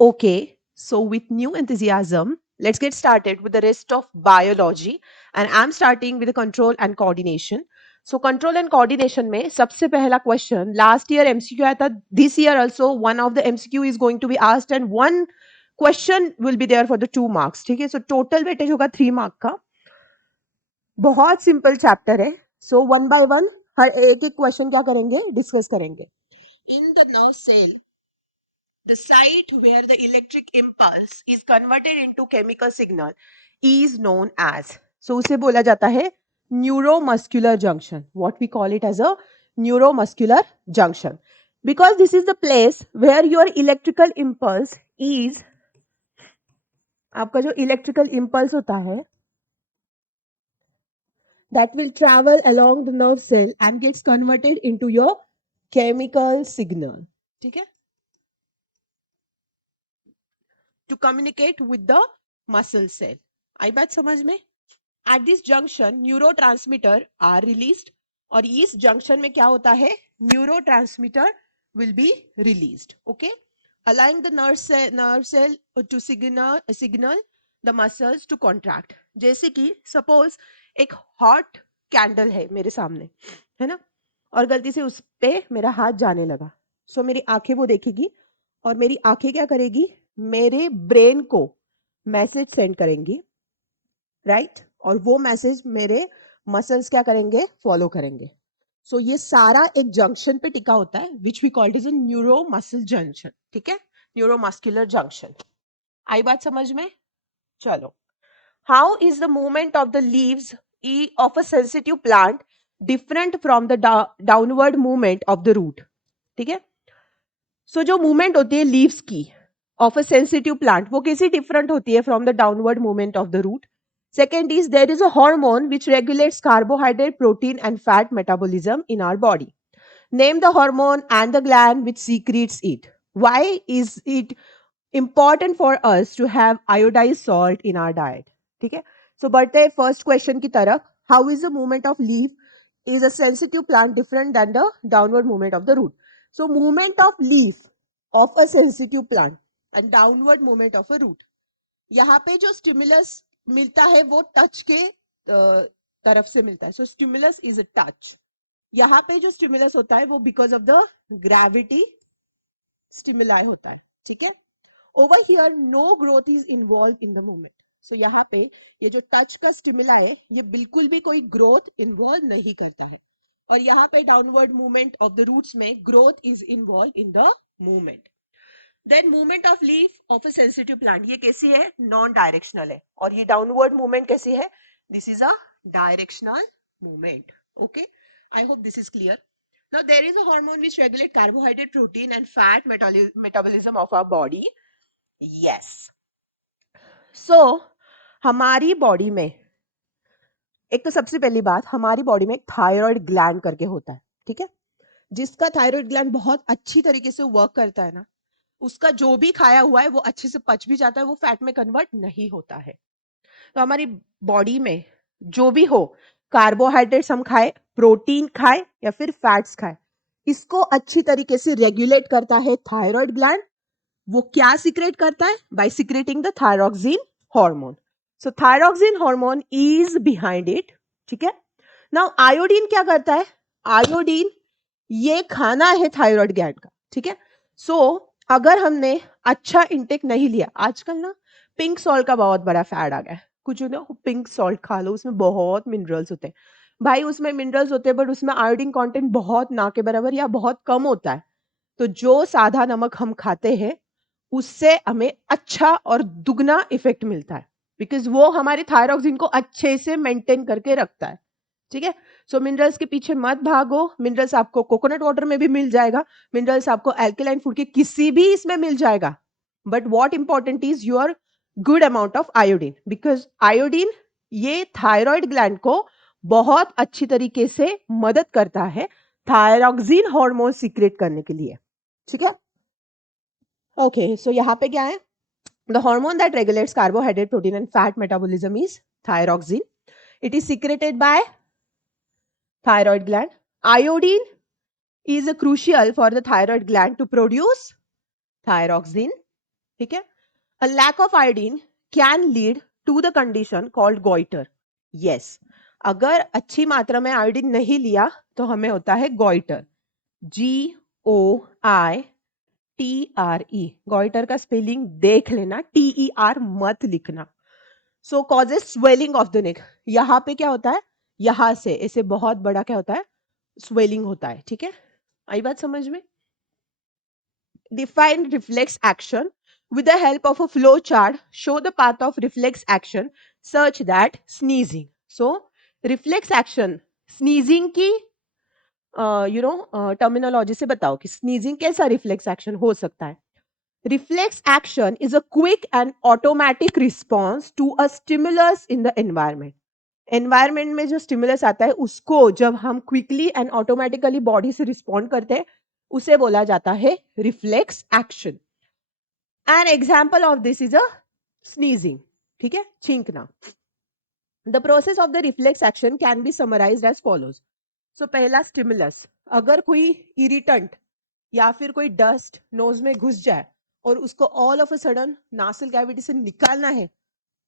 Okay, so with new enthusiasm, let's get started with the rest of biology. And I'm starting with the control and coordination. So control and coordination में सबसे पहला question last year MCQ आया था. This year also one of the MCQ is going to be asked and one question will be there for the 2 marks. ठीक है, so total weightage होगा 3 mark का. बहुत सिंपल चैप्टर है. So one by one हर एक एक question क्या करेंगे, डिस्कस करेंगे. In the nerve cell, the site where the electric impulse is converted into chemical signal is known as, so उसे बोला जाता है neuromuscular junction. What we call it as a neuromuscular junction, because this is the place where your electrical impulse is, आपका जो electrical impulse होता है that will travel along the nerve cell and gets converted into your chemical signal. ठीक है, to communicate with the muscle cell. आई बात समझ में? At this junction neurotransmitter are released, और इस junction में क्या होता है, neurotransmitter will be released. Okay, allowing the nerve cell to signal the muscles to contract. जैसे कि suppose एक hot candle है मेरे सामने, है ना, और गलती से उस पे मेरा हाथ जाने लगा. सो मेरी आंखें वो देखेगी और मेरी आंखें क्या करेगी, मेरे ब्रेन को मैसेज सेंड करेंगी, राइट, और वो मैसेज मेरे मसल्स क्या करेंगे, फॉलो करेंगे. सो ये सारा एक जंक्शन पे टिका होता है which we called is a neuro muscle junction. ठीक है, न्यूरोमस्कुलर जंक्शन. आई बात समझ में? चलो, how is the movement of the leaves of a sensitive plant different from the downward movement of the root. ठीक है, सो जो मूवमेंट होती है लीव्स की ऑफ अ सेंसिटिव प्लांट, वो कैसी डिफरेंट होती है from the downward movement of the root. Second is there is a hormone which regulates carbohydrate, protein, and fat metabolism in our body. Name the hormone and the gland which secretes it. Why is it important for us to have iodized salt in our diet? ठीक है, so बढ़ते हैं first question की तरफ. How is the movement of leaf is a sensitive plant different than the downward movement of the root? So movement of leaf of a sensitive plant and downward movement of a root. यहाँ पे जो stimulus मिलता है वो touch के तरफ से मिलता है. So stimulus is a touch. यहाँ पे जो स्टिमुलस होता है वो because of the gravity stimuli होता है. ठीक है, over here no growth is involve in the movement. So यहाँ पे ये जो टच का स्टिमुला है ये बिल्कुल भी कोई ग्रोथ इन्वॉल्व नहीं करता है, और यहाँ पे downward movement of the roots में growth is involve in the movement. Then movement of leaf of a sensitive plant, ये कैसी है, नॉन डायरेक्शनल है, और ये डाउनवर्ड मूवमेंट कैसी है, this is a directional movement. Okay, I hope this is clear. Now there is a hormone which regulate carbohydrate, protein and fat metabolism of our body. Yes. So हमारी body में एक तो सबसे पहली बात, हमारी बॉडी में एक थायराइड ग्लैंड करके होता है. ठीक है, जिसका थायराइड ग्लैंड बहुत अच्छी तरीके से वर्क करता है ना, उसका जो भी खाया हुआ है वो अच्छे से पच भी जाता है, वो फैट में कन्वर्ट नहीं होता है. तो हमारी बॉडी में जो भी हो, कार्बोहाइड्रेट्स हम खाए, प्रोटीन खाए या फिर फैट्स खाए, इसको अच्छी तरीके से रेगुलेट करता है थायराइड ग्लैंड. वो क्या सिक्रेट करता है, by secreting the thyroxine hormone. So thyroxine hormone is behind it. ठीक है, नाउ आयोडीन क्या करता है, आयोडीन ये खाना है थायराइड ग्लैंड का. ठीक है, सो अगर हमने अच्छा इंटेक नहीं लिया, आजकल ना पिंक सॉल्ट का बहुत बड़ा फैड आ गया है, कुछ ना पिंक सॉल्ट खा लो, उसमें बहुत मिनरल्स होते हैं. भाई उसमें मिनरल्स होते हैं बट उसमें आयोडीन कंटेंट बहुत ना के बराबर या बहुत कम होता है. तो जो सादा नमक हम खाते हैं उससे हमें अच्छा और दुगना इफेक्ट मिलता है, बिकॉज वो हमारे थायरोक्सिन को अच्छे से मेंटेन करके रखता है. ठीक है, सो मिनरल्स के पीछे मत भागो. मिनरल्स आपको कोकोनट वाटर में भी मिल जाएगा, मिनरल्स आपको एल्कलाइन फूड के किसी भी इसमें मिल जाएगा, but what important is your good amount of iodine, because iodine ये थायराइड ग्लैंड को बहुत अच्छी तरीके से मदद करता है थायरोक्सिन हार्मोन सीक्रेट करने के लिए. ठीक है, ओके, सो यहाँ पे क्या है, the hormone that regulates carbohydrate, protein and fat metabolism is thyroxine. It is secreted by thyroid gland. Iodine is crucial for the thyroid gland to produce thyroxine. ठीक है. A lack of iodine can lead to the condition called goiter. Yes. अगर अच्छी मात्रा में iodine नहीं लिया तो हमें होता है गोइटर. GOITRE. गोइटर का स्पेलिंग देख लेना, TER मत लिखना. So causes swelling of the neck. यहाँ पे क्या होता है, यहाँ से ऐसे बहुत बड़ा क्या होता है, स्वेलिंग होता है. ठीक है, आई बात समझ में. Define reflex action. With the help of a flow chart, show the path of reflex action such that sneezing. So, reflex action, sneezing की टर्मिनोलॉजी से बताओ कि स्नीजिंग कैसा रिफ्लेक्स एक्शन हो सकता है. Reflex action is a quick and automatic response to a stimulus in the environment. Environment में जो स्टिमुलस आता है उसको जब हम क्विकली एंड ऑटोमेटिकली बॉडी से रिस्पॉन्ड करते हैं उसे बोला जाता है reflex action. An example of this is a sneezing. ठीक है, छींकना. The process of the reflex action can be summarised as follows. So पहला स्टिमुलस, अगर कोई इरिटेंट या फिर कोई डस्ट नोज में घुस जाए और उसको all of a sudden nasal cavity से निकालना है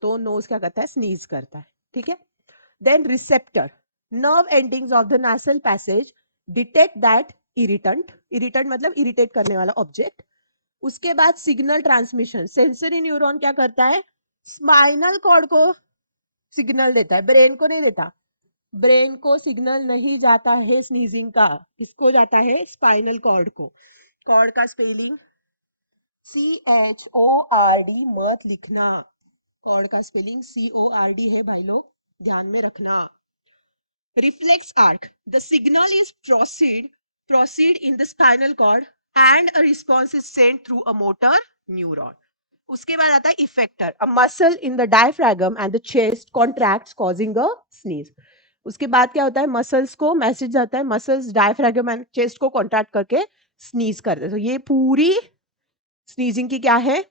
तो नोज क्या करता है, स्नीज करता है. ठीक है. Then receptor, nerve endings of the nasal passage detect that irritant. Irritant मतलब इरिटेट करने वाला ऑब्जेक्ट. उसके बाद सिग्नल ट्रांसमिशन, सेंसरी न्यूरॉन क्या करता है, स्पाइनल कॉर्ड को सिग्नल देता है, ब्रेन को नहीं देता. ब्रेन को सिग्नल नहीं जाता है स्नीजिंग का, किसको जाता है, स्पाइनल कॉर्ड को. कॉर्ड का स्पेलिंग CHORD मत लिखना. कॉर्ड का स्पेलिंग CORD है भाई लोग, ध्यान में रखना. Reflex arc, the signal is proceed in the spinal cord and a response is sent through a motor neuron. उसके बाद आता है effector, a muscle in the diaphragm and the chest contracts causing a sneeze. उसके बाद क्या होता है, muscles को मैसेज जाता है, मसल्स डायफ्रागम एंड चेस्ट को कॉन्ट्रैक्ट करके स्नीज करते हैं. तो ये पूरी स्नीजिंग की क्या है,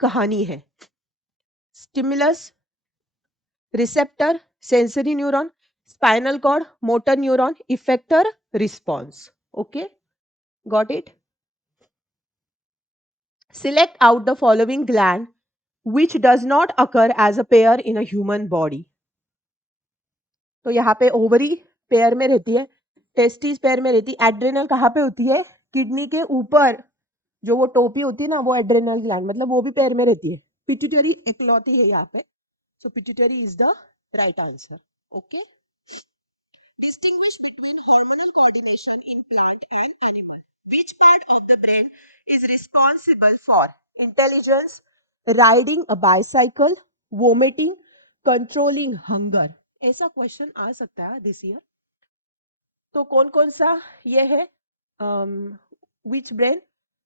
कहानी है. Stimulus, receptor, sensory neuron, spinal cord, motor neuron, effector, response. Okay, got it. Select out the following gland which does not occur as a pair in a human body. तो यहाँ पे ओवरी पेयर में रहती है, testis pair में रहती है, adrenal कहाँ पे होती है, किडनी के ऊपर जो वो टोपी होती है ना, वो एड्रेनल ग्लैंड, मतलब वो भी पेयर में रहती है. पिट्यूटरी इकलौती है यहाँ पे. So pituitary is the right answer. Okay. Distinguish between hormonal coordination in plant and animal. Which part of the brain is responsible for intelligence, riding a bicycle, vomiting, controlling hunger? ऐसा question आ सकता है this year. तो कौन कौन सा ये है, विच brain.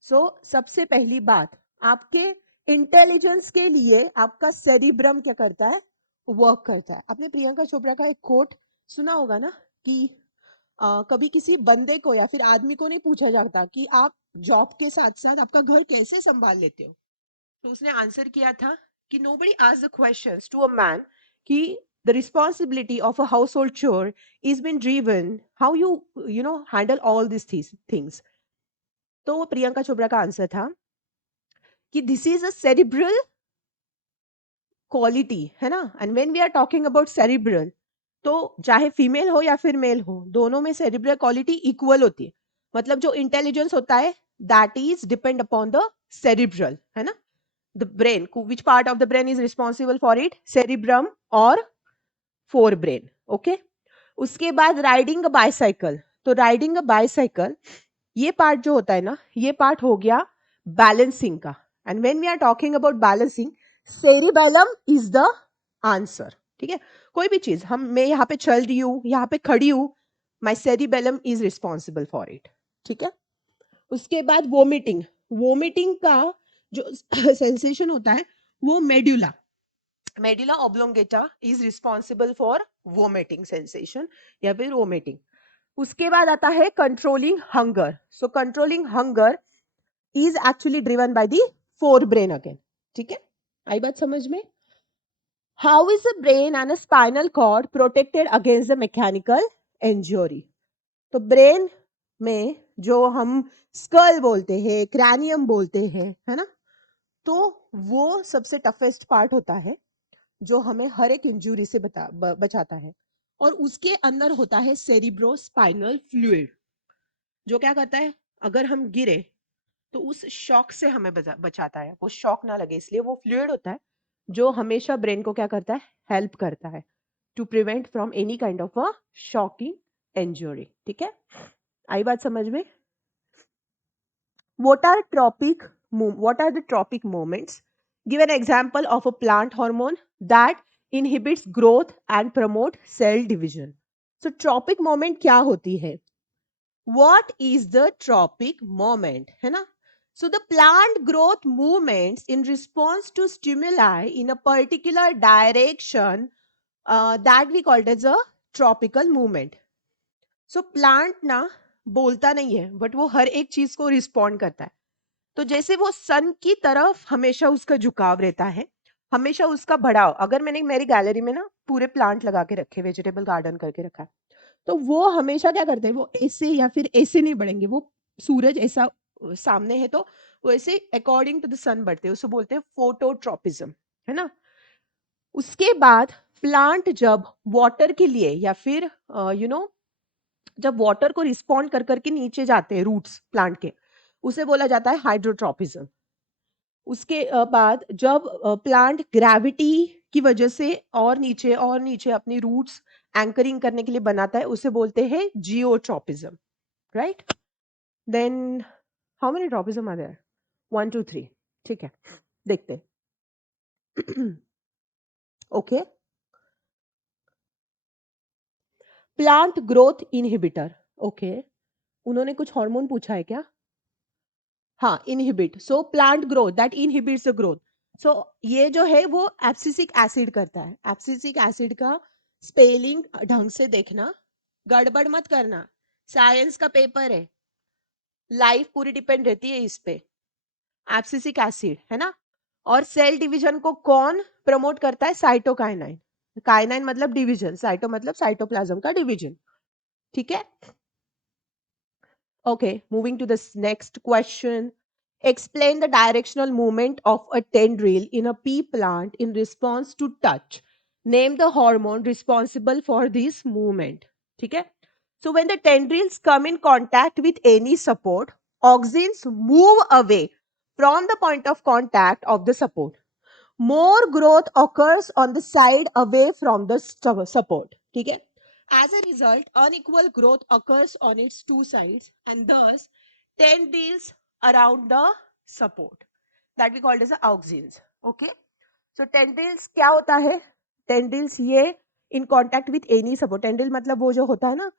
सो सबसे पहली बात, आपके इंटेलिजेंस के लिए आपका सेरिब्रम क्या करता है, वर्क करता है. आपने प्रियंका चोपड़ा का एक कोट सुना होगा ना कि कभी किसी बंदे को या फिर आदमी को नहीं पूछा जाता कि आप जॉब के साथ साथ आपका घर कैसे संभाल लेते हो. तो उसने आंसर किया था कि nobody asked the questions to a man कि the responsibility of a household chore is been driven how you handle all these things. तो वो प्रियंका चोपड़ा का आंसर था कि this is a cerebral quality, है ना. and when we are talking about cerebral, तो चाहे फीमेल हो या फिर मेल हो, दोनों में सेरिब्रल क्वालिटी इक्वल होती है. मतलब जो इंटेलिजेंस होता है that is depend upon the cerebral, है ना. the brain, which part of the brain is responsible for it, cerebrum or forebrain. okay. उसके बाद राइडिंग अ बाइसाइकिल. तो राइडिंग अ बाइसाइकिल ये पार्ट जो होता है ना, ये पार्ट हो गया बैलेंसिंग का. And when we are talking about balancing, cerebellum is the answer. ठीक है, कोई भी चीज मैं यहाँ पे चल रही हूँ, यहाँ पे खड़ी हूँ, my cerebellum is responsible for it. ठीक है. उसके बाद वोमिटिंग. वोमिटिंग का जो सेंसेशन होता है वो medulla oblongata is responsible for vomiting sensation या फिर वोमिटिंग. उसके बाद आता है controlling hunger. So controlling hunger is actually driven by the forebrain again. ठीक है, आई बात समझ में. How is the brain and a spinal cord protected against the mechanical injury. तो ब्रेन में जो हम स्कल बोलते हैं, क्रैनियम बोलते हैं, है ना, तो वो सबसे टफेस्ट पार्ट होता है जो हमें हर एक इंजुरी से बचाता है। और उसके अंदर होता है सेरिब्रोस्पाइनल फ्लूइड, जो क्या करता है, अगर हम गिरे तो उस शॉक से हमें बचाता है, वो शॉक ना लगे, इसलिए वो फ्लूइड होता है जो हमेशा ब्रेन को क्या करता है, हेल्प करता है to prevent from any kind of a shocking injury. ठीक है, आई बात समझ में? What are the tropic moments? Give an example of a plant hormone that inhibits growth and promote cell division. So tropic moment क्या होती है? What is the tropic moment? है ना? So the plant growth movements in response to stimuli in a particular direction that we call it as a tropical movement. So plant ना बोलता नहीं है, but वो हर एक चीज को रिस्पॉन्ड करता है। तो जैसे वो सन की तरफ हमेशा उसका झुकाव रहता है, हमेशा उसका बढ़ाव, अगर मैंने मेरी गैलरी में ना पूरे प्लांट लगा के रखे, वेजिटेबल गार्डन करके रखा है, तो वो हमेशा क्या करते हैं, वो ऐसे या फिर ऐसे नहीं बढ़ेंगे, वो सूरज ऐसा सामने है तो वो ऐसे अकॉर्डिंग टू द सन बढ़ते हैं, उसको बोलते हैं फोटोट्रोपिज्म, है ना। उसके बाद प्लांट जब वाटर के लिए या फिर जब वाटर को रिस्पॉन्ड कर करके नीचे जाते हैं रूट्स प्लांट के, उसे बोला जाता है हाइड्रोट्रोपिज्म। उसके बाद जब प्लांट ग्रेविटी की वजह से और नीचे अपनी रूट्स एंकरिंग करने के लिए बनाता है, उसे बोलते हैं geotropism, right. Then how many tropism are there? 1 2 3। ठीक है, देखते हैं। Okay, plant growth inhibitor. Okay, उन्होंने कुछ हार्मोन पूछा है क्या? हाँ, inhibit, so plant growth that inhibits the growth. So ये जो है वो एब्सिसिक एसिड करता है। एब्सिसिक एसिड का स्पेलिंग ढंग से देखना, गड़बड़ मत करना, साइंस का पेपर है, लाइफ पूरी डिपेंड रहती है इस पे। एब्सिसिक एसिड, है ना। और सेल डिवीजन को कौन प्रमोट करता है? साइटोकाइनाइन। काइनाइन मतलब डिवीजन, साइटो मतलब साइटोप्लाज्म का डिवीजन। ठीक है, okay, moving to this next question. Explain the directional movement of a tendril in a pea plant in response to touch. Name the hormone responsible for this movement. Okay? So when the tendrils come in contact with any support, auxins move away from the point of contact of the support. More growth occurs on the side away from the support. Okay? As a result, unequal growth occurs on its two sides and thus tendrils around the support that we called as the auxins. Okay? So tendrils क्या होता है? Tendrils ये in contact with any support. Tendril मतलब वो जो होता है ना,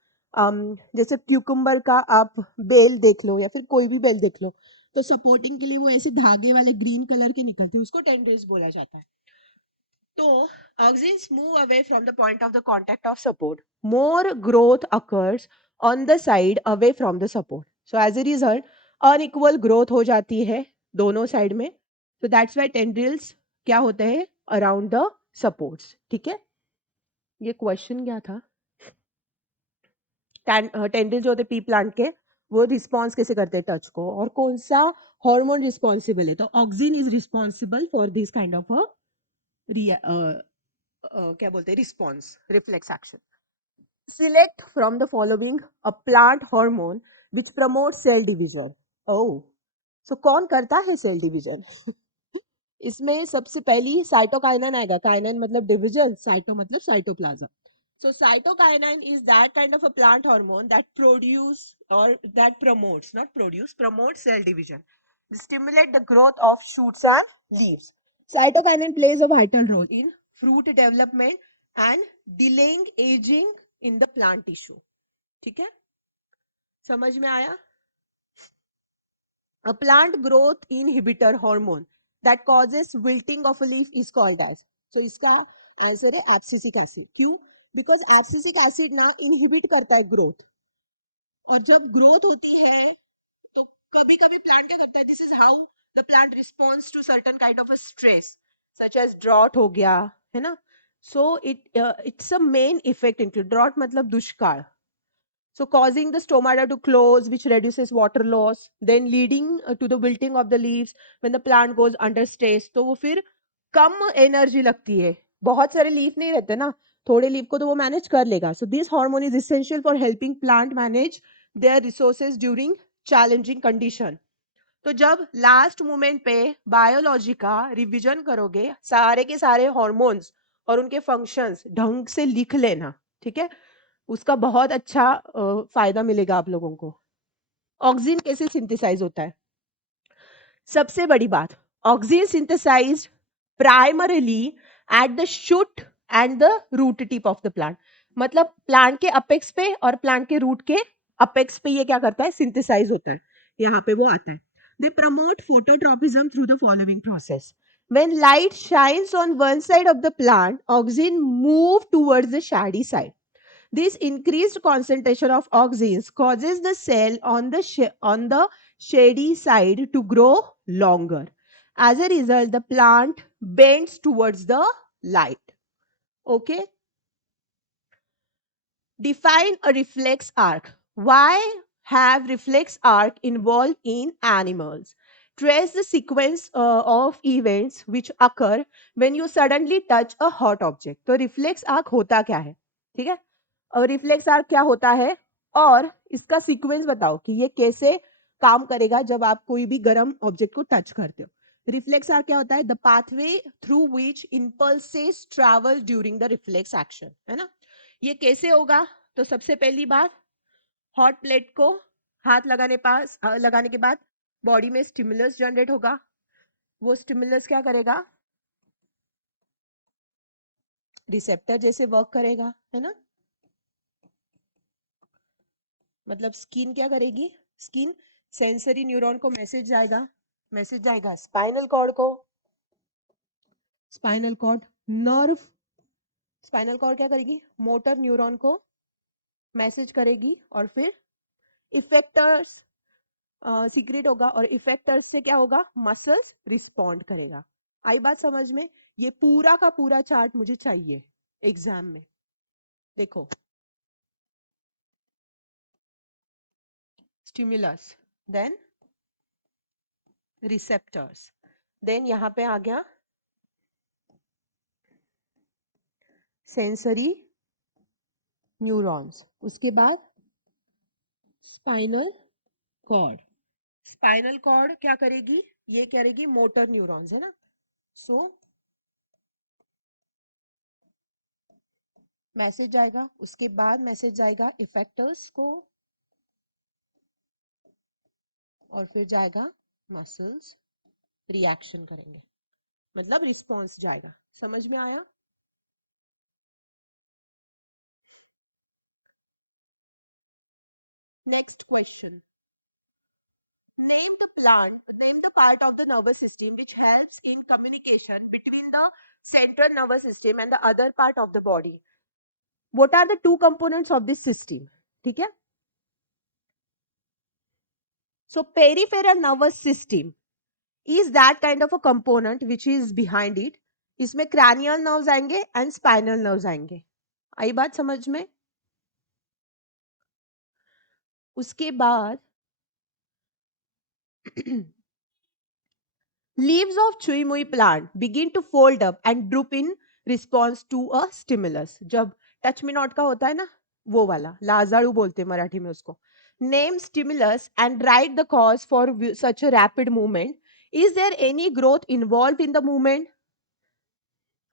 जैसे क्यूकम्बर का आप बेल देख लो या फिर कोई भी बेल देख लो, तो सपोर्टिंग के लिए वो ऐसे धागे वाले ग्रीन कलर के निकलते हैं, उसको टेंड्रिल्स बोला जाता है। तो auxins move away from the point of the contact of support. More growth occurs on the side away from the support. So as a result, unequal growth हो जाती है दोनों साइड में. So that's why tendrils क्या होते हैं? Around the supports. ठीक है? ये क्वेश्चन क्या था? टेंड्रिल जो होते पी प्लांट के, वो रिस्पॉन्स कैसे करते हैं टच को, और कौन सा हार्मोन रिस्पॉन्सिबल है? तो auxin is responsible for this kind of a क्या बोलते हैं, response, reflex action. Select from the following a plant hormone which promote cell division. Oh, so कौन करता है सेल डिवीजन? इसमें सबसे पहली साइटोकाइनेन आएगा। काइनेन मतलब डिवीजन, साइटो मतलब cytoplasm. So cytokinin is that kind of a plant hormone that produce or that promotes, not produce, promotes cell division. They stimulate the growth of shoots and leaves. Cytokinin plays a vital role in fruit development and delaying aging in the plant tissue. ठीक है, समझ में आया? A plant growth inhibitor hormone that causes wilting of a leaf is called as. So इसका answer है abscisic acid. क्यों? Because abscisic acid ना inhibit करता है ग्रोथ, और जब ग्रोथ होती है तो कभी कभी प्लांट क्या करता है, this is how the plant response to certain kind of a stress such as drought हो गया, है ना। So it's a main effect into drought मतलब दुष्काल। So causing the stomata to close, which reduces water loss, then leading to the wilting of the leaves when the plant goes under stress. तो वो फिर कम energy लगती है, बहुत सारे leaf नहीं रहते ना, थोड़े लीफ को तो वो मैनेज कर लेगा. So this hormone is essential for helping plant manage their resources during challenging condition. तो जब लास्ट मोमेंट पे बायोलॉजी का रिवीजन करोगे, सारे के सारे हॉर्मोन्स और उनके फंक्शंस ढंग से लिख लेना, ठीक है, उसका बहुत अच्छा फायदा मिलेगा आप लोगों को. ऑक्सीजन कैसे सिंथेसाइज होता है? सबसे बड़ी बात, oxygen synthesized primarily at the shoot and the root tip of the plant. मतलब प्लांट के अपेक्स पे और प्लांट के रूट के अपेक्स पे ये क्या करता है, सिंथेसाइज होता है, यहाँ पे वो आता है. They promote phototropism through the following process. When light shines on one side of the plant, oxygen move towards the shady side. This increased concentration of oxygen causes the cell on the shady side to grow longer. As a result, the plant bends towards the light. Okay? Define a reflex arc. Why have reflex arc involved in animals? Trace the sequence of events which occur when you suddenly touch a hot object. तो reflex arc होता क्या है? ठीक है? और reflex arc क्या होता है और इसका सीक्वेंस बताओ कि ये कैसे काम करेगा जब आप कोई भी गर्म ऑब्जेक्ट को टच करते हो. रिफ्लेक्स आर्क क्या होता है? The pathway through which impulses travel during the reflex action, है ना. ये कैसे होगा? तो सबसे पहली बात, हॉट प्लेट को हाथ लगाने के बाद बॉडी में स्टिमुलस जनरेट होगा. वो स्टिमुलस क्या करेगा? रिसेप्टर जैसे वर्क करेगा, है ना. मतलब स्किन क्या करेगी? स्किन सेंसरी न्यूरॉन को मैसेज जाएगा स्पाइनल कॉर्ड को. Spinal cord nerve, spinal cord क्या करेगी? मोटर न्यूरॉन को मैसेज करेगी और फिर इफेक्टर्स सीक्रेट होगा और इफेक्टर्स से क्या होगा? मसल्स रिस्पॉन्ड करेगा. आई बात समझ में? ये पूरा का पूरा चार्ट मुझे चाहिए एग्जाम में. देखो, स्टिमुलस, देन रिसेप्टर्स, देन यहां पे आ गया सेंसरी न्यूरॉन्स, उसके बाद स्पाइनल कॉर्ड. स्पाइनल कॉर्ड क्या करेगी? ये करेगी मोटर न्यूरॉन्स, है ना. सो मैसेज जाएगा, उसके बाद मैसेज जाएगा इफेक्टर्स को और फिर जाएगा मसल्स रिएक्शन करेंगे, मतलब रिस्पॉन्स जाएगा. समझ में आया? Next question. Name the part of the nervous system which helps in communication between the central nervous system and the other part of the body. What are the two components of this system? ठीक है. So peripheral nervous system is that kind of a component which is behind it. इसमें cranial nerves आएंगे and spinal nerves आएंगे. आई बात समझ में? उसके बाद leaves of chui mui plant begin to fold up and droop in response to a stimulus. जब touch me not का होता है ना, वो वाला लाजाड़ू बोलते हैं मराठी में उसको. Name stimulus and write the cause for such a rapid movement. Is there any growth involve in the movement?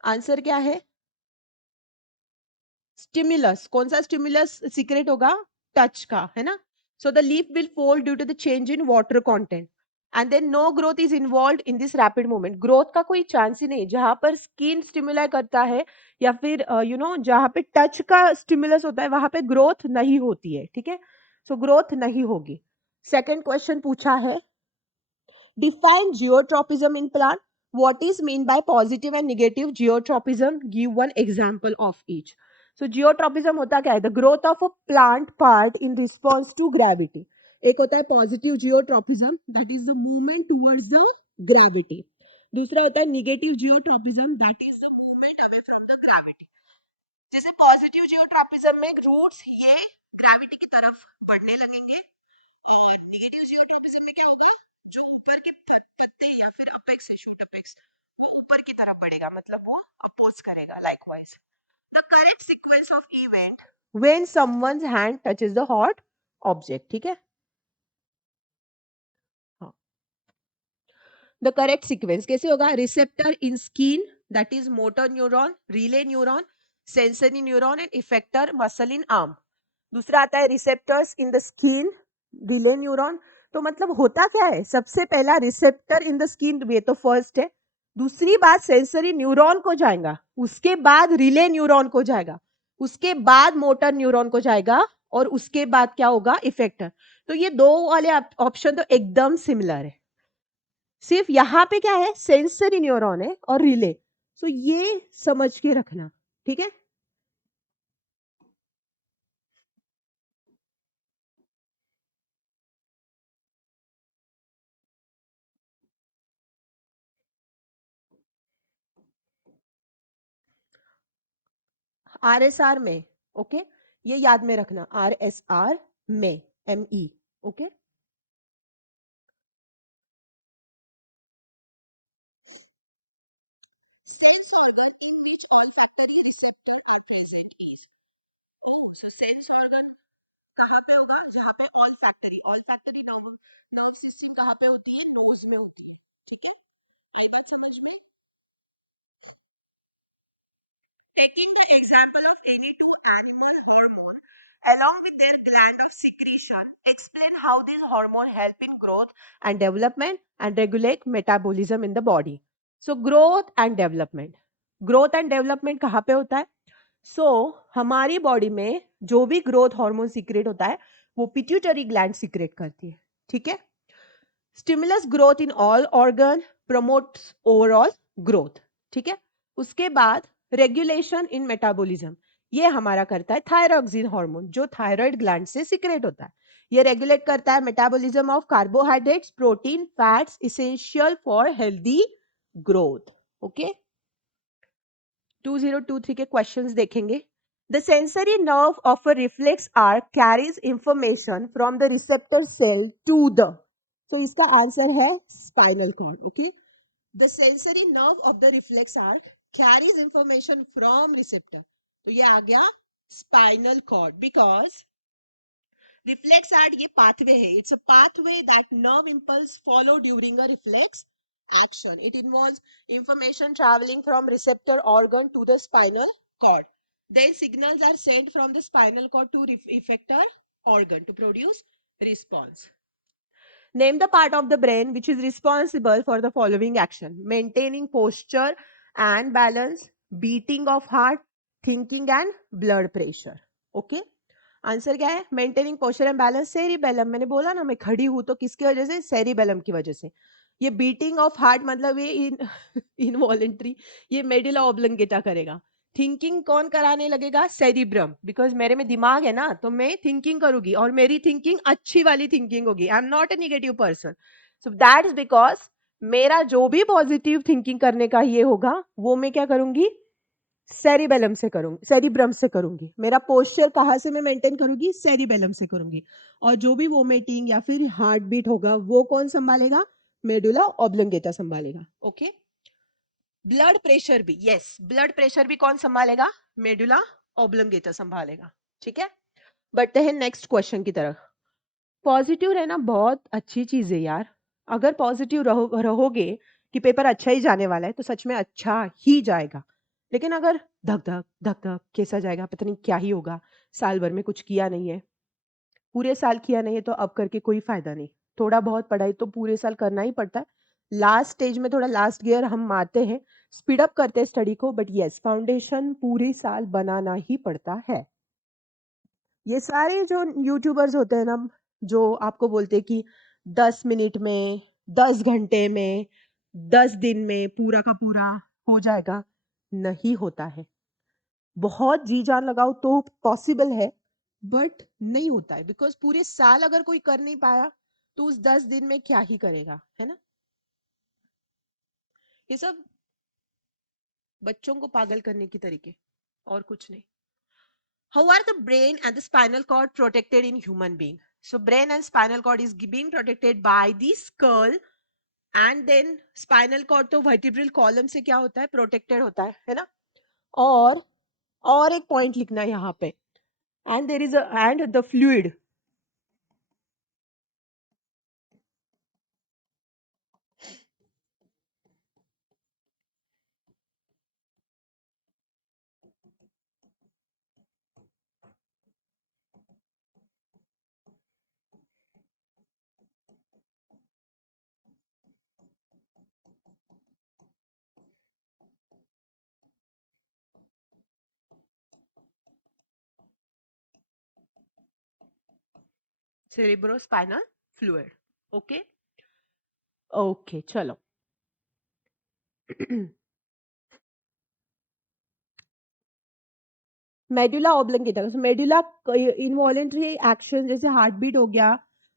Answer क्या है? स्टिमुलस. कौन सा स्टिमुलस सीक्रेट होगा? टच का, है ना. So the leaf will fold due to the change in water content and then no growth is involve in this rapid movement. Growth का कोई चांस ही नहीं. जहां पर स्किन स्टिमुलाई करता है या फिर जहां पे टच का स्टिमुलस होता है वहां पे ग्रोथ नहीं होती है. ठीक है, सो ग्रोथ नहीं होगी. सेकेंड क्वेश्चन पूछा है, define geotropism in plant. What is mean by positive and negative geotropism? Give one example of each. So geotropism होता क्या है? The growth of a plant part in response to gravity. एक होता है positive geotropism, that is the movement towards the gravity. दूसरा होता है negative geotropism, that is the movement away from the gravity. जैसे positive geotropism में roots ये gravity की तरफ बढ़ने लगेंगे। और नेगेटिव जियोट्रॉपिज्म में क्या होगा, जो ऊपर के पत्ते या फिर अपेक्स है, शूट अपेक्स, वो ऊपर की तरफ बढ़ेगा, मतलब वो अपोज करेगा। Likewise the correct sequence of event when someone's hand touches the hot object, ठीक है। हाँ, द करेक्ट सीक्वेंस कैसे होगा, receptor in skin that is motor neuron, relay neuron, sensory neuron and effector muscle in arm. दूसरा आता है receptors in the skin, relay neuron. तो मतलब होता क्या है, सबसे पहला रिसेप्टर इन द स्किन, ये तो फर्स्ट है। दूसरी बात सेंसरी न्यूरॉन को जाएगा, उसके बाद रिले न्यूरॉन को जाएगा, उसके बाद मोटर न्यूरॉन को जाएगा, और उसके बाद क्या होगा, इफेक्टर। तो ये दो वाले ऑप्शन तो एकदम सिमिलर है, सिर्फ यहां पे क्या है, सेंसरी न्यूरॉन है और रिले। तो ये समझ के रखना, ठीक है। RSR में, ओके, ये याद में रखना, RSR में, ME, okay. Sense organ in which olfactory receptor are present is, oh, so sense organ कहाँ पे होगा, जहाँ पे olfactory nerve system कहाँ पे होती है, नोज में होती है, ठीक है। आई बात समझ में। Taking the example of any two animal hormone along with their gland of secretion, explain how these hormones help in growth and development and regulate metabolism in the body. So growth and development कहाँ पे होता है, हमारी body में जो भी growth hormone secrete होता है वो पिट्यूटरी ग्लैंड सीक्रेट करती है, ठीक है। Stimulus growth in all organ, promotes overall growth, ठीक है। उसके बाद रेगुलेशन इन मेटाबॉलिज्म, ये हमारा करता है थायरॉक्सिन हार्मोन, जो थायराइड ग्लैंड से सीक्रेट होता है। ये रेगुलेट करता है metabolism of carbohydrates, protein, fats, essential for healthy growth, okay. 2023 के क्वेश्चंस देखेंगे। The sensory nerve of a reflex arc carries information from the receptor cell to the, so इसका answer है spinal cord, okay. The sensory nerve of the reflex arc carries information from receptor, तो ये आ गया spinal cord, because reflex arc ये pathway है, it's a pathway that nerve impulse follow during a reflex action. It involves information traveling from receptor organ to the spinal cord. Then signals are sent from the spinal cord to effector organ to produce response. Name the part of the brain which is responsible for the following action: maintaining posture and balance, beating of heart, thinking and blood pressure. Okay. Answer क्या है, maintaining posture and balance, cerebellum. मैंने बोला ना मैं खड़ी हूं तो किसकी वजह से, सेरिबेलम की वजह से। ये बीटिंग ऑफ हार्ट मतलब ये इनवॉलेंट्री, ये मेडुला ऑब्लंगेटा करेगा। थिंकिंग कौन कराने लगेगा, सेरिब्रम, बिकॉज मेरे में दिमाग है ना, तो मैं थिंकिंग करूंगी और मेरी थिंकिंग अच्छी वाली थिंकिंग होगी। I am not a negative person, so that is because मेरा जो भी पॉजिटिव थिंकिंग करने का ये होगा वो मैं क्या करूंगी, सेरिबेलम से करूंगी, सेरिब्रम से करूंगी। मेरा पोस्चर कहाँ से मैं मेंटेन करूंगी, सेरिबेलम से करूंगी। और जो भी वोमिटिंग या फिर हार्ट बीट होगा वो कौन संभालेगा, मेडुला ऑब्लंगेटा संभालेगा, ओके। ब्लड प्रेशर भी, यस, ब्लड प्रेशर भी कौन संभालेगा, मेडुला ऑब्लंगेटा संभालेगा, ठीक है। बढ़ते हैं नेक्स्ट क्वेश्चन की तरफ। पॉजिटिव रहना बहुत अच्छी चीज है यार। अगर पॉजिटिव रहोगे कि पेपर अच्छा ही जाने वाला है तो सच में अच्छा ही जाएगा। लेकिन अगर धक धक धक धक कैसा जाएगा, पता नहीं क्या ही होगा, साल भर में कुछ किया नहीं है, पूरे साल किया नहीं है तो अब करके कोई फायदा नहीं। थोड़ा बहुत पढ़ाई तो पूरे साल करना ही पड़ता है। लास्ट स्टेज में थोड़ा लास्ट गियर हम मारते हैं, स्पीड अप करते हैं स्टडी को, बट यस फाउंडेशन पूरे साल बनाना ही पड़ता है। ये सारे जो यूट्यूबर्स होते हैं ना, जो आपको बोलते हैं कि 10 मिनट में, 10 घंटे में, 10 दिन में पूरा का पूरा हो जाएगा, नहीं होता है। बहुत जी जान लगाओ तो पॉसिबल है, बट नहीं होता है, बिकॉज पूरे साल अगर कोई कर नहीं पाया तो उस 10 दिन में क्या ही करेगा, है ना। ये सब बच्चों को पागल करने की तरीके, और कुछ नहीं। How are the brain and the spinal cord protected in human being? So brain and spinal cord is being protected by the skull, and then spinal cord तो vertebral column से क्या होता है, protected होता है ना? और एक point लिखना है यहाँ पे, and there is a and the fluid. Cerebrospinal fluid. Okay. Okay, चलो. Medulla oblongata, medulla involuntary action जैसे हार्ट बीट हो गया,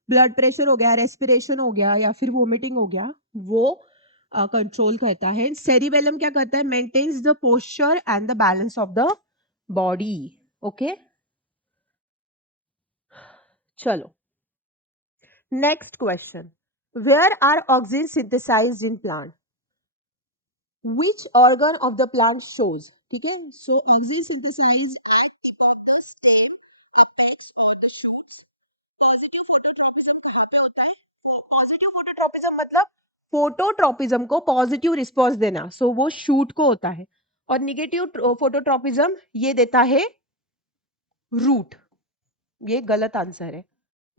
ब्लड प्रेशर हो गया, रेस्पिरेशन हो गया, या फिर वोमिटिंग हो गया, वो कंट्रोल करता है. सेरिबेलम क्या करता है? Maintains the posture and the balance of the body. Okay, चलो next question. Where are oxygen synthesised in plant? Which organ of the plant shows? ठीक है, so oxygen synthesized at tip of the stem, apex or the shoots. Positive phototropism कहाँ पे होता है? Positive phototropism मतलब phototropism को positive response देना, सो वो शूट को होता है. और निगेटिव फोटोट्रोपिज्म ये देता है रूट. ये गलत आंसर है.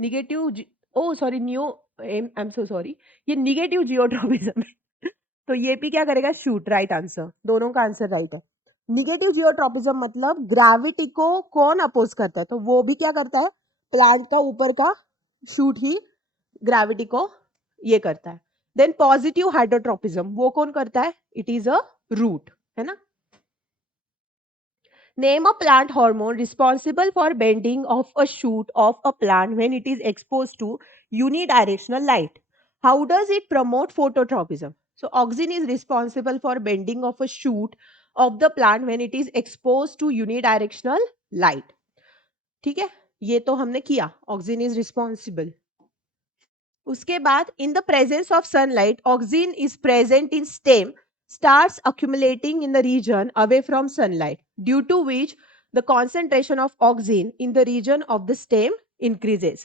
Negative oh sorry knew I am so sorry, ये निगेटिव जियोट्रोपिज्म है. तो ये भी क्या करेगा? शूट. Right answer. दोनों का आंसर राइट है. निगेटिव जियोट्रोपिज्म मतलब ग्रेविटी को कौन अपोज करता है? तो वो भी क्या करता है? प्लांट का ऊपर का शूट ही ग्रेविटी को ये करता है. देन पॉजिटिव हाइड्रोट्रोपिज्म वो कौन करता है? इट इज अ रूट, है ना. Name a plant hormone responsible for bending of a shoot of a plant when it is exposed to unidirectional light. How does it promote phototropism? So, auxin is responsible for bending of a shoot of the plant when it is exposed to unidirectional light. ठीक है, ये तो हमने किया. Auxin is responsible. उसके बाद in the presence of sunlight, auxin is present in stem, starts accumulating in the region away from sunlight, due to which the concentration of auxin in the region of the stem increases,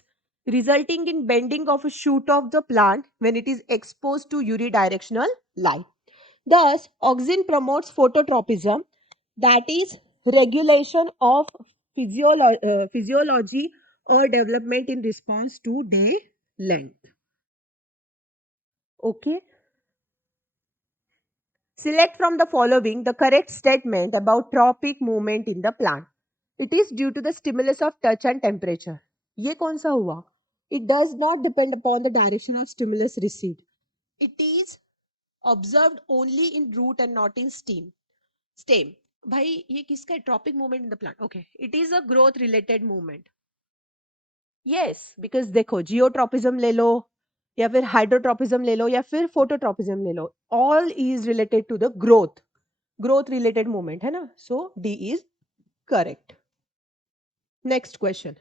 resulting in bending of a shoot of the plant when it is exposed to unidirectional light. Thus, auxin promotes phototropism, that is regulation of physiology or development in response to day length. Okay. Select from the following the correct statement about tropic movement in the plant. It is due to the stimulus of touch and temperature. ये कौन सा हुआ? It does not depend upon the direction of stimulus received. It is observed only in root and not in stem. भाई ये किसका है? Tropic movement in the plant. Okay. It is a growth related movement. Yes, because देखो geotropism ले लो या फिर hydrotropism ले लो या फिर फोटोट्रोपिज्म ले लो, all is related to the growth related movement, है ना. So D is correct. Next question.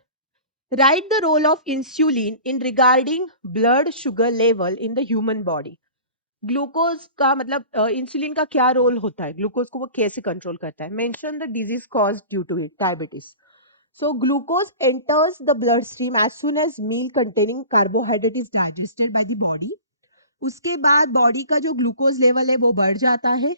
Write the role of insulin in regarding blood sugar level in the human body. Glucose का मतलब insulin का क्या role होता है? Glucose को वो कैसे कंट्रोल करता है? Mention the disease cause due to it. Diabetes. So glucose enters the bloodstream as soon as meal containing carbohydrate is digested by the body. उसके बाद बॉडी का जो ग्लूकोज लेवल है वो बढ़ जाता है.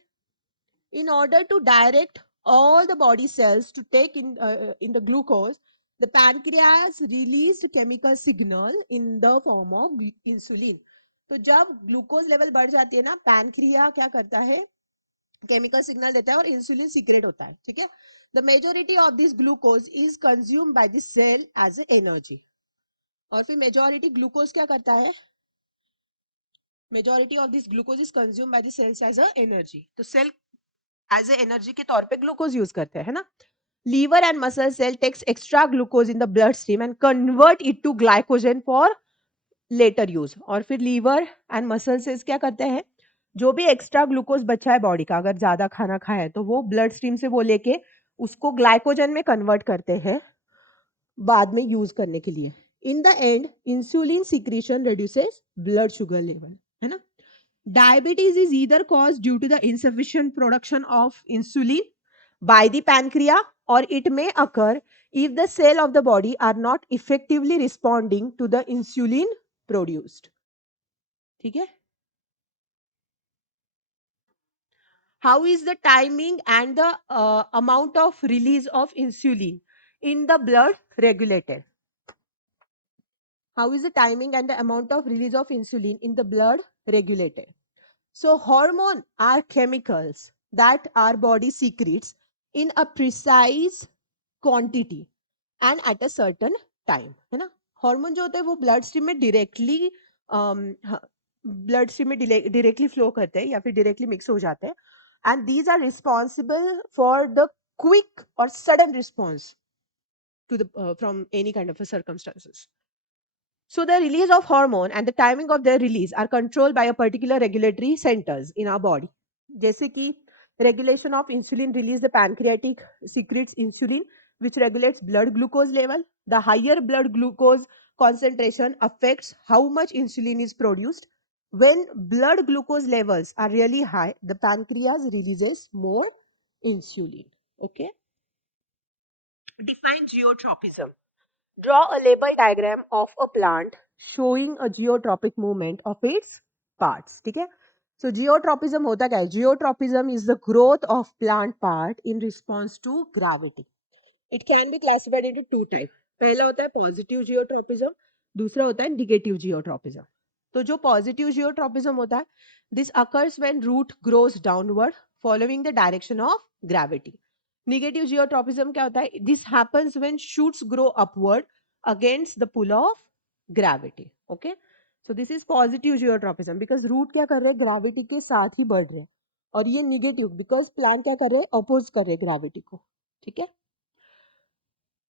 In order to direct all the body cells to take in the glucose, the pancreas released chemical signal in the form of insulin. तो जब ग्लूकोज लेवल बढ़ जाती है ना, पैनक्रिया क्या करता है? केमिकल सिग्नल देता है और इंसुलिन सीक्रेट होता है. ठीक है. The majority of this glucose is consume by the cell as energy. और फिर मेजोरिटी ग्लूकोज क्या करता है? Majority of this glucose is consume by the cells as energy. तो सेल एज एनर्जी के तौर पे ग्लूकोज यूज करते हैं, है ना. Liver and muscle cell takes extra glucose in the blood stream and convert it to glycogen for later use. और फिर लीवर एंड मसल सेल्स क्या करते हैं? जो भी एक्स्ट्रा ग्लूकोज बचा है बॉडी का, अगर ज्यादा खाना खाया है तो वो ब्लड स्ट्रीम से वो लेके उसको ग्लाइकोजन में कन्वर्ट करते हैं बाद में यूज करने के लिए. In the end insulin secretion reduces blood sugar level, है ना. Diabetes is either caused due to the insufficient production of insulin by the pancreas, or it may occur if the cells of the body are not effectively responding to the insulin produced. ठीक है. How is the timing and the amount of release of insulin in the blood regulated? How is the timing and the amount of release of insulin in the blood regulated? So hormone are chemicals that our body secretes in a precise quantity and at a certain time, है ना. Hormone जो होते हैं वो blood stream में directly flow करते हैं या फिर डायरेक्टली मिक्स हो जाते हैं, and these are responsible for the quick और sudden response to the from any kind of a circumstances. So the release of hormone and the timing of their release are controlled by a particular regulatory centers in our body. जैसे कि regulation of insulin release, the pancreatic secretes insulin which regulates blood glucose level. The higher blood glucose concentration affects how much insulin is produced. When blood glucose levels are really high, the pancreas releases more insulin. Okay. Define geotropism. Draw a label diagram of a plant showing a geotropic movement of its parts. ठीक है. So geotropism होता क्या है? Geotropism is the growth of plant part in response to gravity. It can be classified into two types. पहला होता है positive geotropism, दूसरा होता है negative geotropism. तो जो positive geotropism होता है, this occurs when root grows downward following the direction of gravity. Negative geotropism क्या होता है? This happens when shoots grow upward against the pull of gravity. Okay. So this is positive geotropism because root क्या कर रहे हैं? Gravity के साथ ही बढ़ रहे हैं. और ये negative because plant क्या कर रहे हैं? Oppose कर रहे हैं gravity को. ठीक है.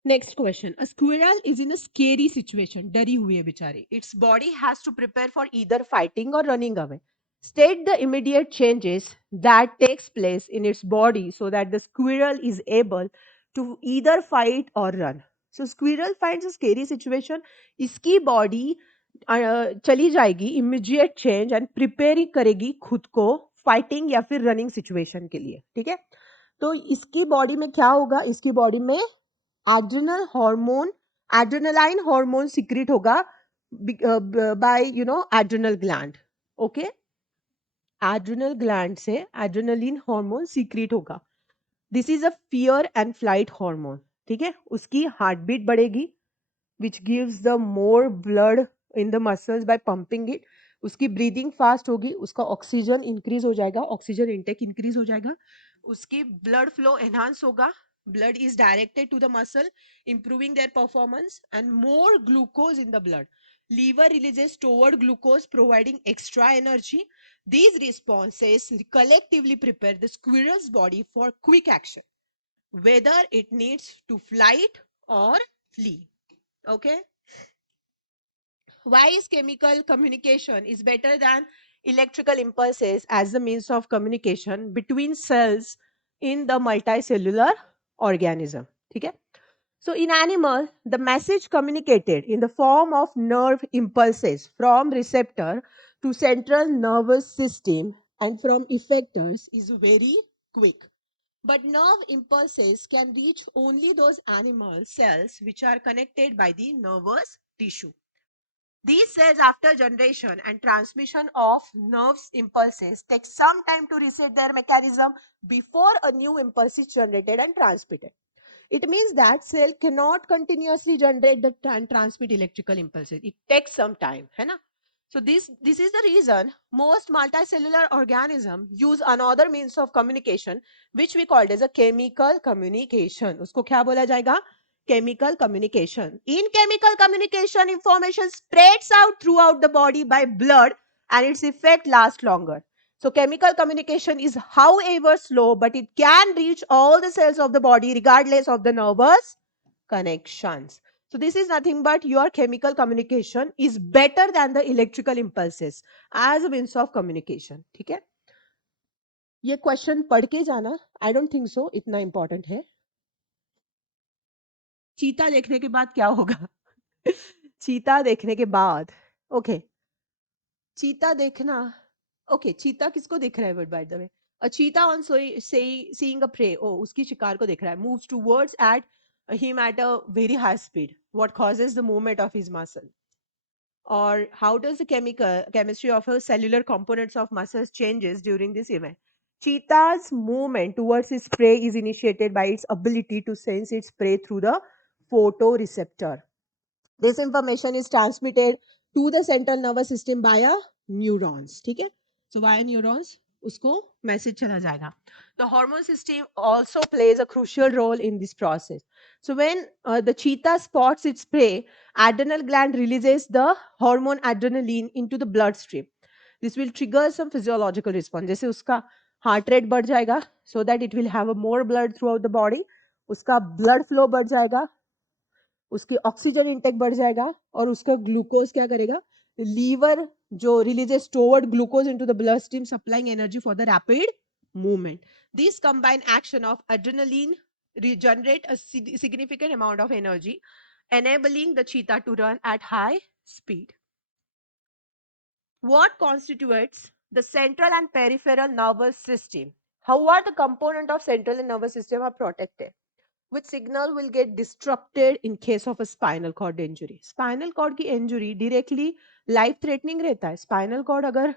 Next question. A squirrel is in a scary situation. डरी हुई है बेचारी. Its body has to prepare for either fighting or running away. State the immediate changes that takes place in its body so that the squirrel is able to either fight or run. So squirrel finds a scary situation. इसकी body चली जाएगी immediate change and prepare करेगी खुद को fighting या फिर running situation के लिए. ठीक है. तो इसकी body में क्या होगा? इसकी body में adrenaline hormone secrete होगा by adrenal gland. Okay. Adrenal gland से adrenaline hormone secrete होगा. This is a fear and flight hormone. ठीक है. उसकी heartbeat बढ़ेगी which gives the more blood in the muscles by pumping it. उसकी breathing fast होगी, उसका oxygen increase हो जाएगा, oxygen intake increase हो जाएगा, उसकी blood flow enhance होगा, blood is directed to the muscle, improving their performance, and more glucose in the blood. Liver releases stored glucose, providing extra energy. These responses collectively prepare the squirrel's body for quick action, whether it needs to flight or flee. Okay. Why is chemical communication is better than electrical impulses as the means of communication between cells in the multicellular organism? ठीक है. So in animal, the message communicated in the form of nerve impulses from receptor to central nervous system and from effectors is very quick. But nerve impulses can reach only those animal cells which are connected by the nervous tissue. These cells, after generation and transmission of nerves impulses, take some time to reset their mechanism before a new impulse is generated and transmitted. It means that cell cannot continuously generate and transmit electrical impulses. It takes some time, है ना? So this is the reason most multicellular organisms use another means of communication, which we called as a chemical communication. उसको क्या बोला जाएगा? Chemical communication. In chemical communication, information spreads out throughout the body by blood and its effect lasts longer. So chemical communication is however slow, but it can reach all the cells of the body regardless of the nervous connections. So this is nothing but your chemical communication is better than the electrical impulses as a means of communication. ठीक है. ये question पढ़ के जाना. I don't think so इतना important है. चीता देखने के बाद क्या होगा? चीता देखने के बाद, ओके, चीता देखना, ओके, चीता किसको देख रहा है by the way? A cheetah on seeing a prey, ओ उसकी शिकार को देख रहा है, moves towards at him at a very high speed. What causes the movement of his muscle? Or how does the chemistry of a cellular components of muscles changes during this event? Cheetah's movement towards its prey is initiated by its ability to sense its prey through the photoreceptor. This information is transmitted to the central nervous system via neurons. ठीक है? So via neurons उसको message चला जाएगा. The hormone system also plays a crucial role in this process. So when the cheetah spots its prey, adrenal gland releases the hormone adrenaline into the bloodstream. This will trigger some physiological response. जैसे उसका heart rate बढ़ जाएगा, so that it will have a more blood throughout the body. उसका blood flow बढ़ जाएगा, उसकी oxygen intake बढ़ जाएगा और उसका ग्लूकोज क्या करेगा, लीवर जो releases toward glucose into the blood stream supplying energy for the rapid movement. This combined action of adrenaline regenerate a significant amount of energy, enabling the cheetah to run at high speed. What constitutes the central and peripheral nervous system? How are the components of central and nervous system are protected? Which signal will get disrupted in case of a spinal cord injury? Spinal cord की injury directly life threatening रहता है. Spinal cord अगर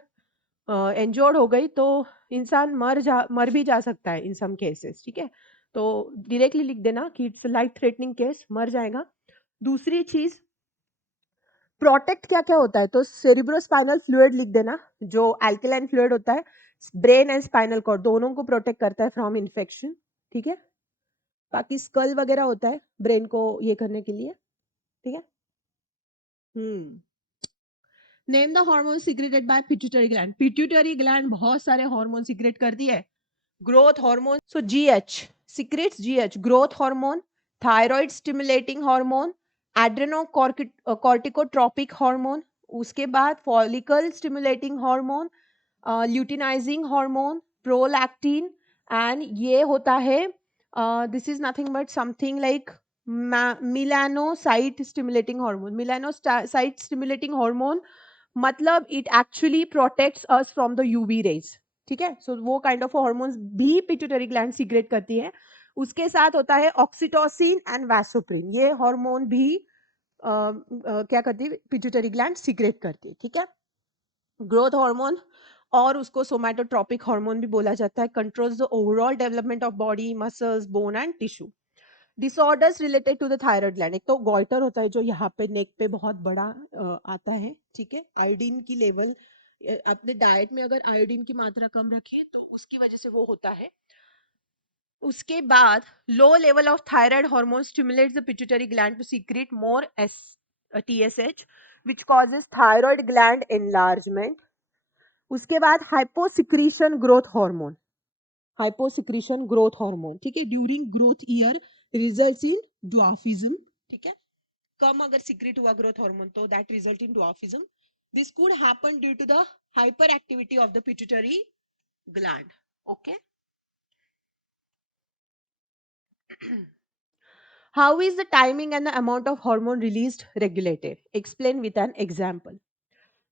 injured हो गई तो इंसान मर भी जा सकता है in some cases. ठीक है, तो डायरेक्टली लिख देना कि इट्स लाइफ थ्रेटनिंग केस, मर जाएगा. दूसरी चीज, प्रोटेक्ट क्या क्या होता है, तो सेरिब्रोस्पाइनल फ्लूइड लिख देना, जो अल्कलाइन फ्लूइड होता है, ब्रेन एंड स्पाइनल कॉर्ड दोनों को प्रोटेक्ट करता है फ्रॉम इन्फेक्शन. ठीक है, बाकी स्कल वगैरह होता है ब्रेन को ये करने के लिए. ठीक है. Name the hormone secreted by pituitary gland. Pituitary gland बहुत सारे हार्मोन सीक्रेट करती है. Growth hormone, so GH secretes, GH growth hormone, thyroid stimulating hormone, adrenocorticotropic hormone, उसके बाद follicle stimulating hormone, luteinising hormone, prolactin, and ये होता है this is nothing but something like melanocyte stimulating hormone. Melanocyte stimulating hormone मतलब it actually protects us from the UV rays. ठीक है, सो वो kind of hormones भी पिट्यूटरी ग्लैंड सीक्रेट करती है. उसके साथ होता है ऑक्सीटोसिन एंड वैसोप्रिन. ये हार्मोन भी क्या करती है, पिट्यूटरी ग्लैंड सीक्रेट करती है. ठीक है. ग्रोथ हार्मोन और उसको सोमैटोट्रोपिक हार्मोन भी बोला जाता है, controls the overall development of body, muscles, bone and tissue. Disorders related to the thyroid gland, एक तो गॉइटर होता है जो यहाँ पे नेक पे बहुत बड़ा आता है. ठीक है, आयोडीन की लेवल, अपने डाइट में अगर आयोडीन की मात्रा कम रखिए तो उसकी वजह से वो होता है. उसके बाद low level of thyroid hormone stimulates the pituitary gland to secrete more TSH which causes thyroid gland enlargement. उसके बाद hyposecretion growth hormone, hyposecretion growth hormone. ठीक है, during growth year results in dwarfism. ठीक है, कम अगर सीक्रेट हुआ growth hormone तो that result in dwarfism. This could happen due to the hyperactivity of the pituitary gland. Okay. How is the timing and the amount of hormone released regulated? Explain with an example.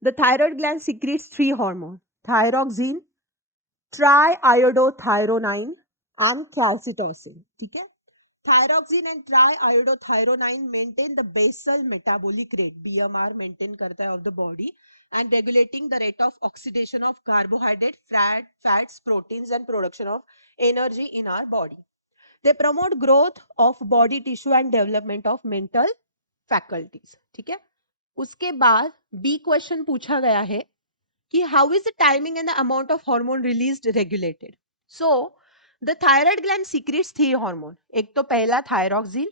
The thyroid gland secretes three hormones: thyroxine, triiodothyronine, and calcitonin. ठीक है, thyroxine and triiodothyronine maintain the basal metabolic rate, BMR maintain करता है of the body, and regulating the rate of oxidation of carbohydrate, fats, proteins, and production of energy in our body. They promote growth of body tissue and development of mental faculties. ठीक है, उसके बाद B question पूछा गया है कि how is the timing and the amount of hormone released regulated. So the thyroid gland secrets three hormone. एक तो पहला थायरोक्सिन,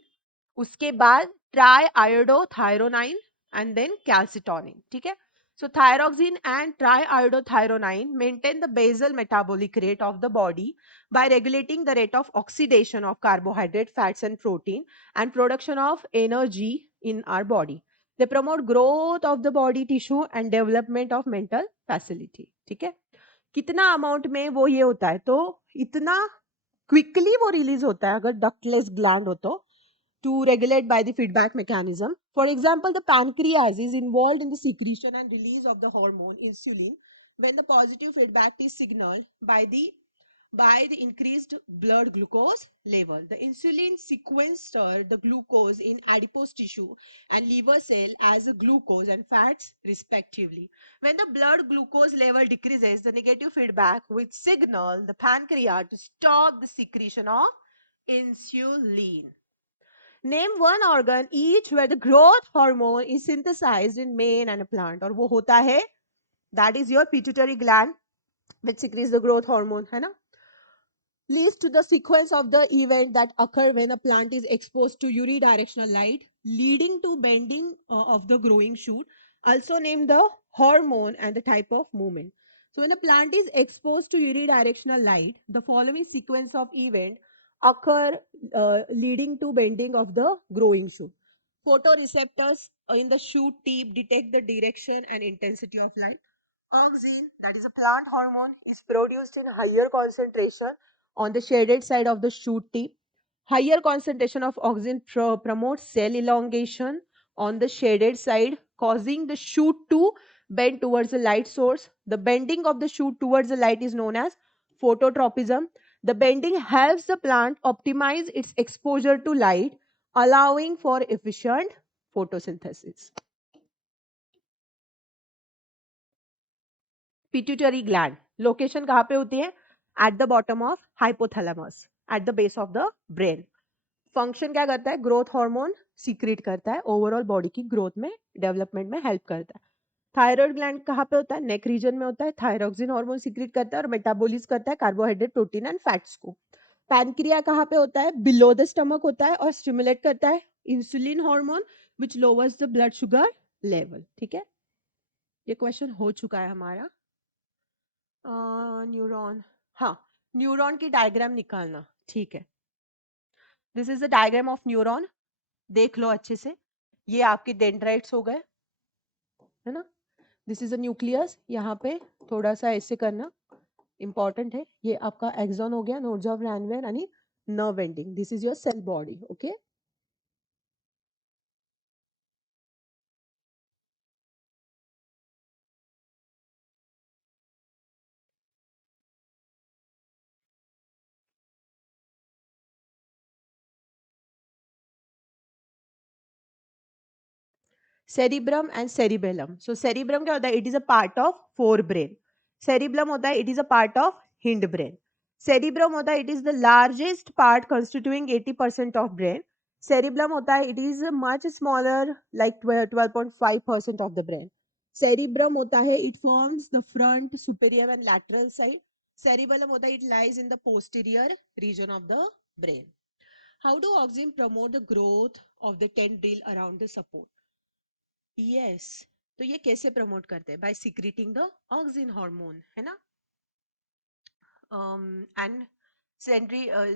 उसके बाद ट्राइआयोडोथायरोनाइन एंड देन कैल्सिटोनिन. ठीक है, so thyroxine and triiodothyronine maintain the basal metabolic rate of the body by regulating the rate of oxidation of carbohydrate, fats and protein and production of energy in our body. They promote growth of the body tissue and development of mental facility. ठीक है, कितना amount में वो ये होता है, तो इतना क्विकली वो रिलीज होता है अगर डक्टलेस ग्लैंड हो तो to regulate by the feedback mechanism. For example, the pancreas is involved in the secretion and release of the hormone insulin when the positive feedback is signaled by the increased blood glucose level. The insulin sequesters the glucose in adipose tissue and liver cell as a glucose and fats respectively. When the blood glucose level decreases, the negative feedback will signal the pancreas to stop the secretion of insulin. Name one organ each where the growth hormone is synthesized in male and a plant. और वो होता है, that is your pituitary gland which secretes the growth hormone, है ना? Leads to the sequence of the event that occur when a plant is exposed to unidirectional light, leading to bending of the growing shoot, also named the hormone and the type of movement. So when a plant is exposed to unidirectional light, the following sequence of event occur leading to bending of the growing shoot. Photoreceptors in the shoot tip detect the direction and intensity of light. Auxin, that is a plant hormone, is produced in higher concentration on the shaded side of the shoot tip. Higher concentration of auxin promotes cell elongation on the shaded side, causing the shoot to bend towards the light source. The bending of the shoot towards the light is known as phototropism. The bending helps the plant optimize its exposure to light, allowing for efficient photosynthesis. Pituitary gland location कहाँ पे होती है? At the bottom of hypothalamus, at the base of the brain. Function क्या करता है? Growth hormone secrete करता है, overall body की ग्रोथ में, डेवलपमेंट में हेल्प करता है. थायराइड ग्लैंड कहाँ पे होता है? नेक रीजन में होता है. थायरोक्सिन हार्मोन सीक्रेट करता है और मेटाबॉलिज्म करता है कार्बोहाइड्रेट, प्रोटीन एंड फैट्स को. पैनक्रिया कहाँ पे होता है? बिलो द स्टमक होता है और स्टिमुलेट करता है insulin hormone which louvers the blood sugar level. ठीक है, ये क्वेश्चन हो चुका है हमारा. न्यूरॉन, हाँ, न्यूरॉन की डायग्राम निकालना. ठीक है, this is the diagram of neuron. देख लो अच्छे से, ये आपके डेंड्राइट्स हो गए, है ना? This is a nucleus. यहाँ पे थोड़ा सा ऐसे करना इंपॉर्टेंट है. ये आपका एक्सॉन हो गया, नोड्स ऑफ रैनवेयर यानी nerve ending. This is your cell body. Okay, cerebrum and cerebellum. So cerebrum क्या होता है? It is a part of forebrain. Cerebrum होता है, it is a part of hindbrain. Cerebrum होता है, it is the largest part constituting 80% of brain. Cerebellum होता है, it is much smaller like 12.5% of the brain. Cerebrum होता है, it forms the front, superior and lateral side. Cerebellum होता है, it lies in the posterior region of the brain. How do auxin promote the growth of the tendril around the support? Yes, तो ये कैसे promote करते हैं? By secreting the auxin hormone, है ना? And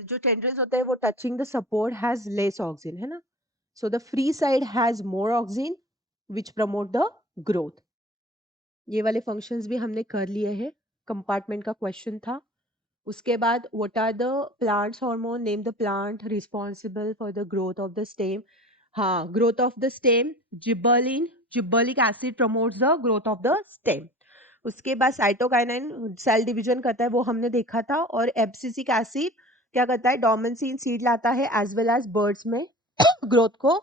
जो टेंड्रिल्स होते हैं वो touching the support has less auxin, है ना? So the free side has more auxin which promote the growth. ये वाले फंक्शंस भी हमने कर लिए हैं, कंपार्टमेंट का क्वेश्चन था. उसके बाद what are the plants hormone? Name the plant responsible for the growth of the stem. हाँ, growth of the stem, gibberellin, gibberellic acid promotes the growth of the stem. उसके बाद साइटोकाइनिन सेल डिवीजन करता है, वो हमने देखा था. और एब्सिसिक एसिड क्या करता है? डोर्मेंसी इन सीड लाता है एज वेल एज बर्ड्स में ग्रोथ को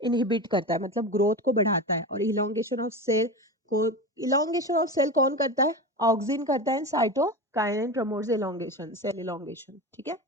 इनहिबिट करता है, मतलब ग्रोथ को बढ़ाता है. और इलोंगेशन ऑफ सेल को, इलोंगेशन ऑफ सेल कौन करता है? ऑक्सिन करता है. Cytokinin promotes elongation, cell elongation. ठीक है.